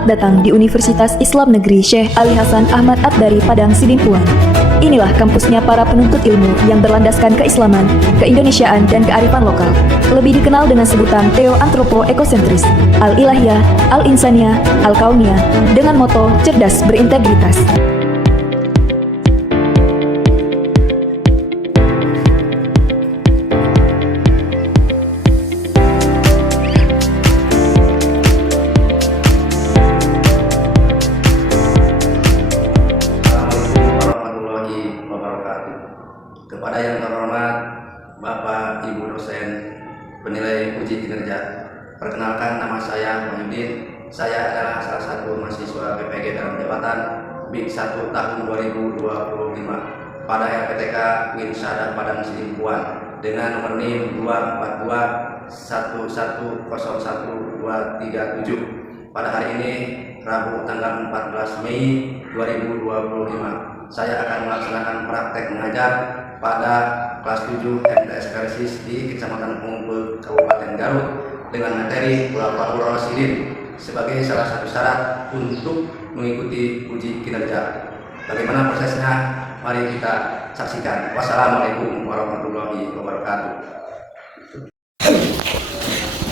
Selamat datang di Universitas Islam Negeri Syekh Ali Hasan Ahmad At-Dari Padang Sidimpuan. Inilah kampusnya para penuntut ilmu yang berlandaskan keislaman, keindonesiaan, dan kearifan lokal. Lebih dikenal dengan sebutan Theo Antropo Ekosentris, Al-Ilahiyah, Al-Insaniyah, Al-Kauniyah, dengan moto cerdas berintegritas. Kepada yang terhormat Bapak Ibu dosen penilai uji kinerja, perkenalkan nama saya Mahyudin. Saya adalah salah satu mahasiswa PPG dalam jabatan BIK 1 tahun 2025 pada RPTK Winsada Padang Sidimpuan dengan nomor NIM 24211011237. Pada hari ini Rabu tanggal 14 Mei 2025 saya akan melaksanakan praktek mengajar pada kelas 7 MTS Persis di Kecamatan Pengumpuh Kabupaten Garut dengan materi Pulau Rosidin sebagai salah satu syarat untuk mengikuti uji kinerja. Bagaimana prosesnya? Mari kita saksikan. Wassalamualaikum warahmatullahi wabarakatuh.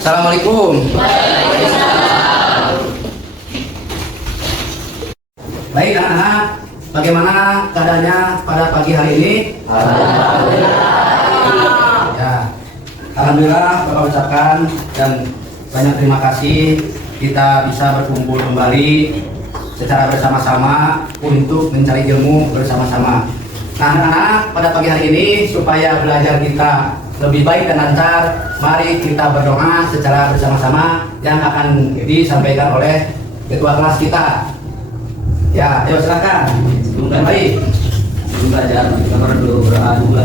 Assalamualaikum. Baik anak-anak, bagaimana keadaannya pada pagi hari ini? Alhamdulillah, Bapak ucapkan dan banyak terima kasih kita bisa berkumpul kembali secara bersama-sama untuk mencari ilmu bersama-sama. Nah anak-anak, pada pagi hari ini supaya belajar kita lebih baik dan lancar, mari kita berdoa secara bersama-sama yang akan disampaikan oleh ketua kelas kita. Ya, ayo silakan. Sebelum baik. Sebelum belajar, kita berdoa dulu.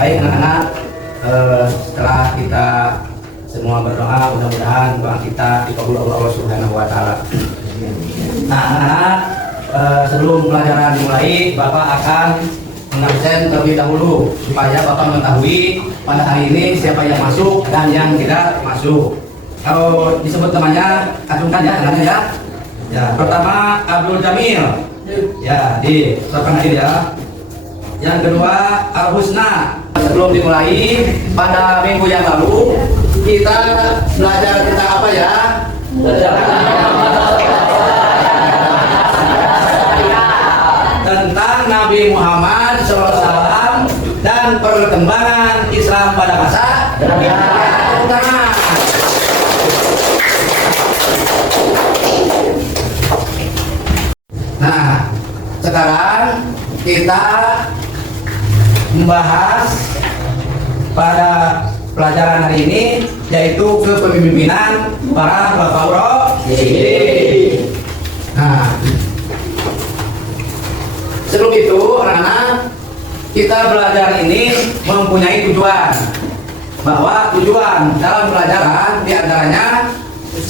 Baik anak-anak, setelah kita semua berdoa, mudah-mudahan doa kita dikabul oleh Allah Subhanahu wa Ta'ala. Nah anak-anak, sebelum pelajaran dimulai, Bapak akan mengabsen terlebih dahulu supaya Bapak mengetahui pada hari ini siapa yang masuk dan yang tidak masuk. Kalau disebut namanya, acungkan ya namanya ya. Ya, pertama Abdul Jamil. Ya, ditetapkan hadir ya. Yang kedua Al-Husna. Sebelum dimulai, pada minggu yang lalu kita belajar tentang apa ya? Tentang Nabi Muhammad SAW dan perkembangan Islam pada masa utama. Nah, sekarang kita membahas pada pelajaran hari ini yaitu kepemimpinan para Bapak Rosidin. Nah, sebelum itu anak-anak, kita belajar ini mempunyai tujuan, bahwa tujuan dalam pelajaran diantaranya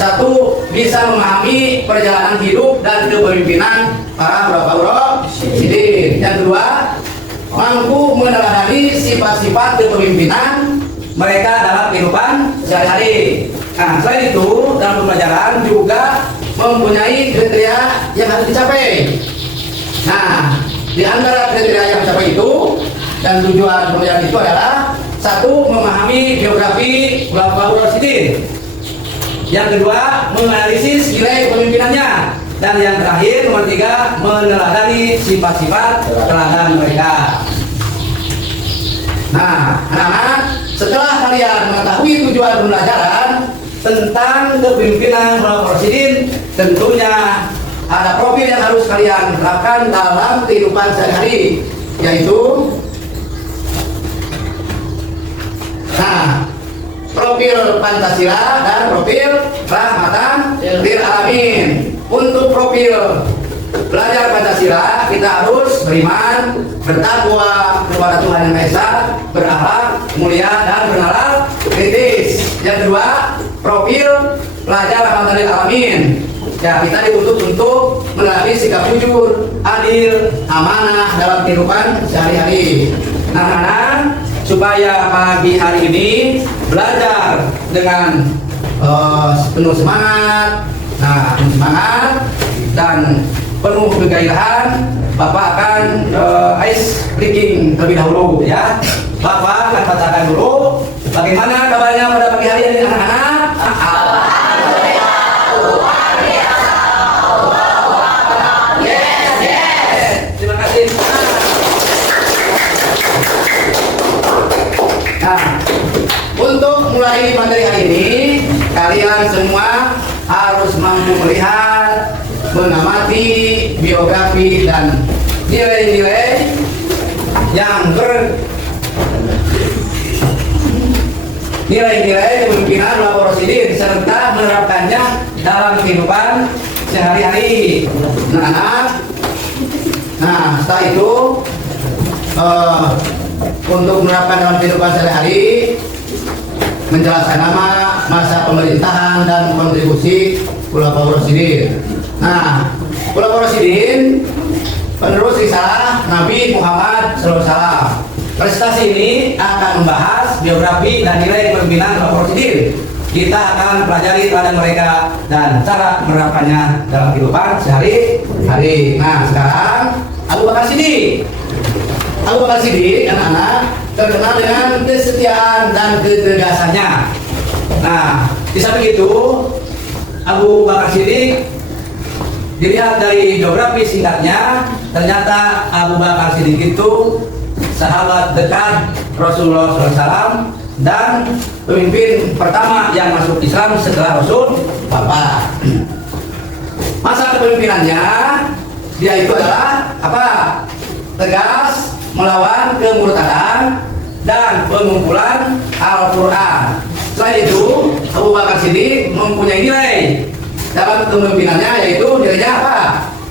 satu, bisa memahami perjalanan hidup dan kepemimpinan para Bapak Rosidin. Yang kedua, mampu meneladani sifat-sifat kepemimpinan mereka dalam kehidupan sehari-hari. Nah, selain itu dalam pembelajaran juga mempunyai kriteria yang harus dicapai. Nah, di antara kriteria yang dicapai itu dan tujuan pembelajaran itu adalah satu, memahami biografi Bapak Rosidin. Yang kedua, menganalisis nilai kepemimpinannya. Dan yang terakhir, nomor 3, meneladani sifat-sifat teladan mereka. Nah, anak-anak, setelah kalian mengetahui tujuan pembelajaran tentang kepemimpinan Bapak Rosidin, tentunya ada profil yang harus kalian terapkan dalam kehidupan sehari-hari, yaitu profil Pancasila dan profil Rahmatan lil Alamin. Untuk profil belajar Pancasila kita harus beriman, bertakwa kepada Tuhan Yang Maha Esa, berakhlak mulia dan bernalar kritis. Yang kedua, profil pelajar rahmatan lil alamin. Ya, kita dituntut untuk melalui sikap jujur, adil, amanah dalam kehidupan sehari-hari. Nah, supaya pagi hari ini belajar dengan penuh semangat, penuh semangat dan penuh kegairahan, Bapak akan ice breaking terlebih dahulu ya. Bapak akan bacakan dulu bagaimana kabarnya pada pagi hari ini anak-anak. Terima kasih. Nah, untuk mulai materi hari ini, kalian semua harus mampu melihat, mengamati biografi dan nilai-nilai yang nilai-nilai kepemimpinan Bapak Rosidin serta menerapkannya dalam kehidupan sehari-hari. Nah, setelah itu untuk menerapkan dalam kehidupan sehari-hari, menjelaskan nama, masa pemerintahan dan kontribusi Bapak Rosidin. Nah, Bapak Rosidin penerus risalah Nabi Muhammad SAW. Prestasi ini akan membahas biografi dan nilai kepemimpinan Bapak Rosidin. Kita akan pelajari teladan mereka dan cara menerapkannya dalam kehidupan sehari-hari. Nah, sekarang Abu Bakar Siddiq. Abu Bakar Siddiq anak-anak terkenal dengan kesetiaan dan ketegasannya. Nah, di samping itu Abu Bakar Siddiq dilihat dari biografi singkatnya, ternyata Abu Bakar Siddiq itu sahabat dekat Rasulullah SAW dan pemimpin pertama yang masuk Islam setelah Rasul Bapak. Masa kepemimpinannya dia itu adalah apa? Tegas melawan kemurtadan dan pengumpulan Al-Quran. Selain itu, Abu Bakar Siddiq mempunyai nilai dalam kepemimpinannya, yaitu nilainya apa?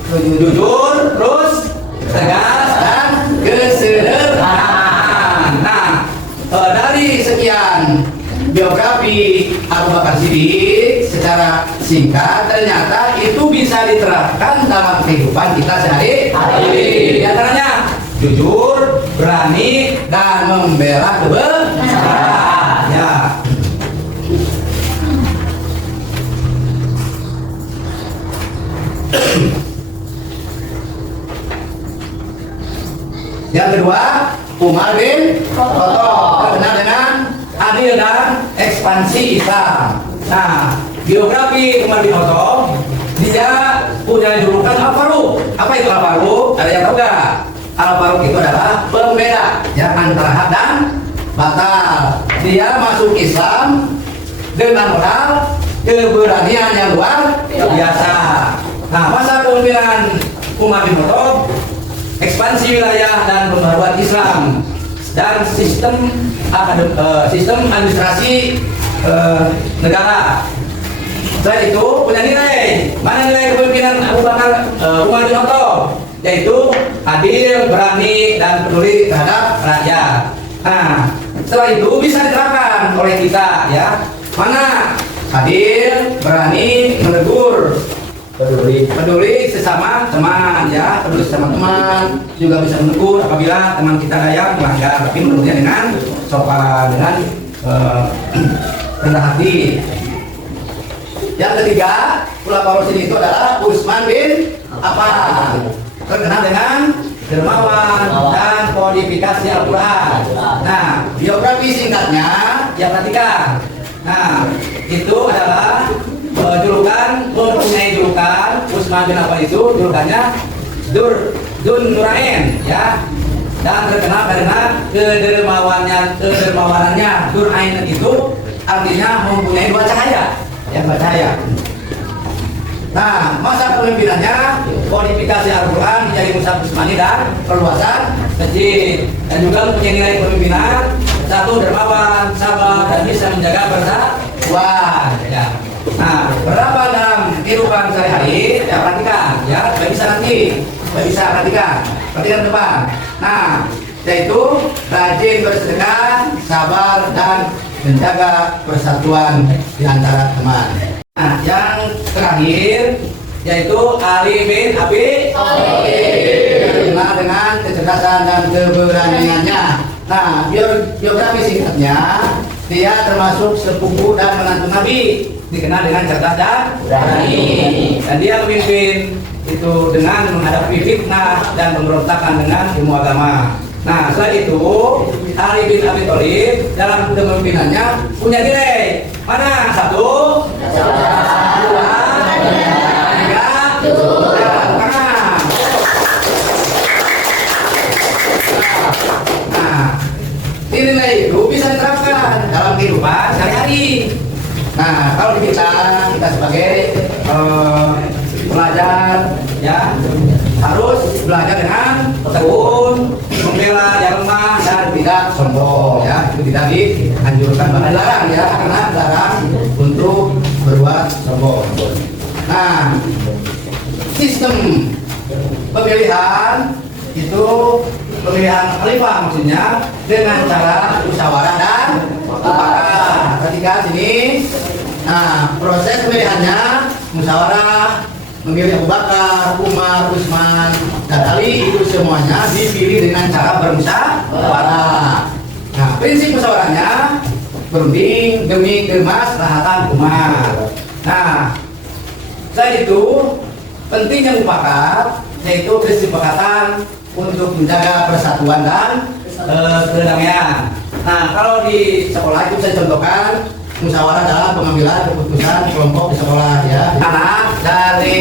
Jujur, terus tegas dan kesederhanaan. Nah, dari sekian biografi Abu Bakar Siddiq secara singkat, ternyata itu bisa diterapkan dalam kehidupan kita sehari-hari. Di antaranya jujur, berani, dan membela kebenaran. Ya. Yang kedua, Umar bin Khattab, terkenal dengan adil dan ekspansi Islam. Nah, biografi Umar bin Khattab, dia punya julukan Al-Faruq. Apa itu Al-Faruq? Ada yang tahu nggak? Al-Faruq itu adalah pembeda ya, antara hak dan batal. Dia masuk Islam dengan modal keberanian yang luar biasa. Nah, masa kepemimpinan Umar bin Khattab, ekspansi wilayah dan pembaruan Islam dan sistem administrasi negara. Selain itu punya nilai. Mana nilai kepemimpinan Abu Bakar Umar bin Khattab? Yaitu adil, berani, dan peduli terhadap rakyat. Nah, setelah itu bisa diterapkan oleh kita ya. Mana adil, berani, menegur, peduli sesama teman ya, peduli sesama teman, juga bisa menegur apabila teman kita ada yang melanggar, tapi menurutnya dengan sopan, dengan rendah hati. Yang ketiga, Khulafaur Rasyidin itu adalah Utsman bin Affan, terkenal dengan dermawan dan kodifikasi Al-Quran. Nah, biografi singkatnya yang perhatikan. Nah, itu adalah mempunyai julukan Utsman bin Affan itu julukannya Dun Nurain ya, dan terkenal karena kedermawanannya. Nurain itu artinya mempunyai dua cahaya, yang dua cahaya. Nah, masa kepemimpinannya kodifikasi Al-Quran menjadi mushaf Utsmani dan perluasan masjid, dan juga mempunyai nilai kepemimpinan: satu, dermawan, sabar, dan bisa menjaga persatuan ya. Nah, penerapan dalam kehidupan sehari-hari ya, perhatikan ya, bagi syaratnya lagi. Nggak bisa, perhatikan depan. Nah, yaitu rajin bersedekah, sabar, dan menjaga persatuan di antara teman. Nah, yang terakhir yaitu Ali bin Abi Thalib, dikenal dengan kecerdasan dan keberaniannya. Nah, biografi singkatnya, dia termasuk sepupu dan menantu Nabi, dikenal dengan cerdas dan berani. Dan dia memimpin itu dengan menghadapi fitnah dan pemberontakan dengan ilmu agama. Nah, setelah itu Ali bin Abi Thalib dalam kepemimpinannya punya nilai. Mana? 1, 2, 3, tangan. Nah, nilai itu bisa diterapkan dalam kehidupan sehari-hari. Nah, kalau di kita sebagai pelajar ya harus belajar dengan tekun, membela yang lemah dan tidak sombong ya. Itu tidak dianjurkan, bahkan dilarang ya, karena dilarang untuk berbuat sombong. Nah, sistem pemilihan itu pemilihan khalifah maksudnya dengan cara musyawarah dan mufakat. Perhatikan sini. Nah, proses pemilihannya musyawarah, memilih Abu Bakar, Umar, Utsman, dan Ali, itu semuanya dipilih dengan cara bermusyawarah. Nah, prinsip musyawarahnya berunding demi kemaslahatan umat. Nah, selain itu pentingnya mufakat, yaitu kesepakatan untuk menjaga persatuan dan kedamaian. Nah, kalau di sekolah itu saya contohkan musyawarah dalam pengambilan keputusan kelompok di sekolah ya. Karena dari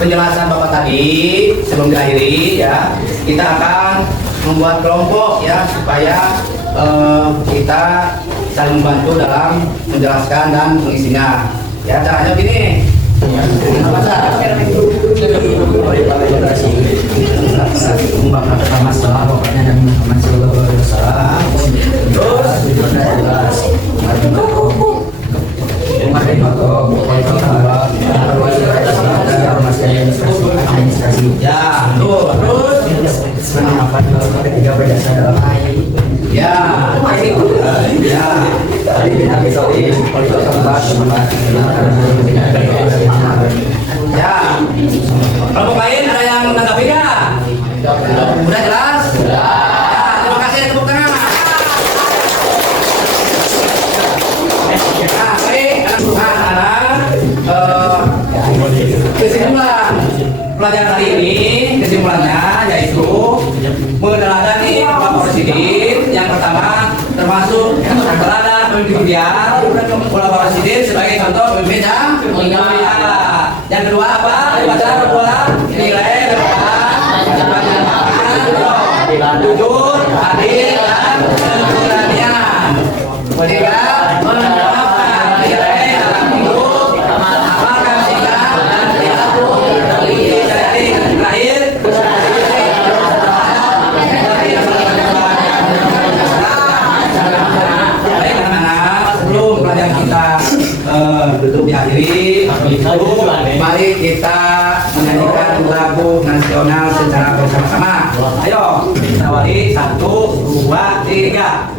penjelasan Bapak tadi sebelum diakhiri ya, kita akan membuat kelompok ya supaya kita saling membantu dalam menjelaskan dan mengisinya. Ya, caranya begini. Ya, ketiga berdasar dalam ya, ya. Kelompok lain ada yang menanggapi nggak? Udah jelas? Ya, terima kasih, tepuk tangan. Nah, baik, kesimpulan pelajaran hari ini, kesimpulannya yaitu meneladani Bapak Presiden. Yang pertama termasuk teladan pemimpin ideal, Bapak Presiden sebagai contoh pemimpin yang yang kedua apa? Baca pola nilai jujur, adil, dan keberanian. Ketiga, menerapkan nilai dalam hidup, amalkan sikap dan perilaku. Terakhir, baik anak-anak, sebelum pelajaran kita diakhiri, mari kita menyanyikan lagu nasional secara bersama-sama. Ayo, kita awali 1, 2, 3.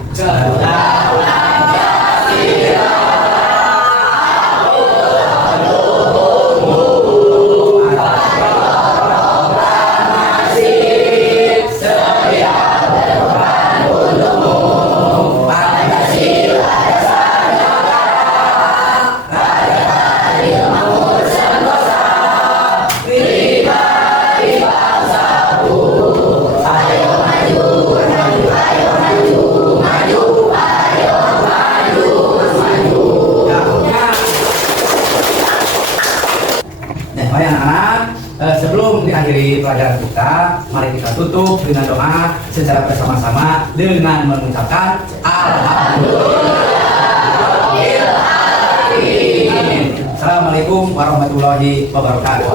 Baik anak-anak, sebelum diakhiri pelajaran kita, mari kita tutup dengan doa secara bersama-sama dengan mengucapkan Alhamdulillah. Assalamualaikum warahmatullahi wabarakatuh.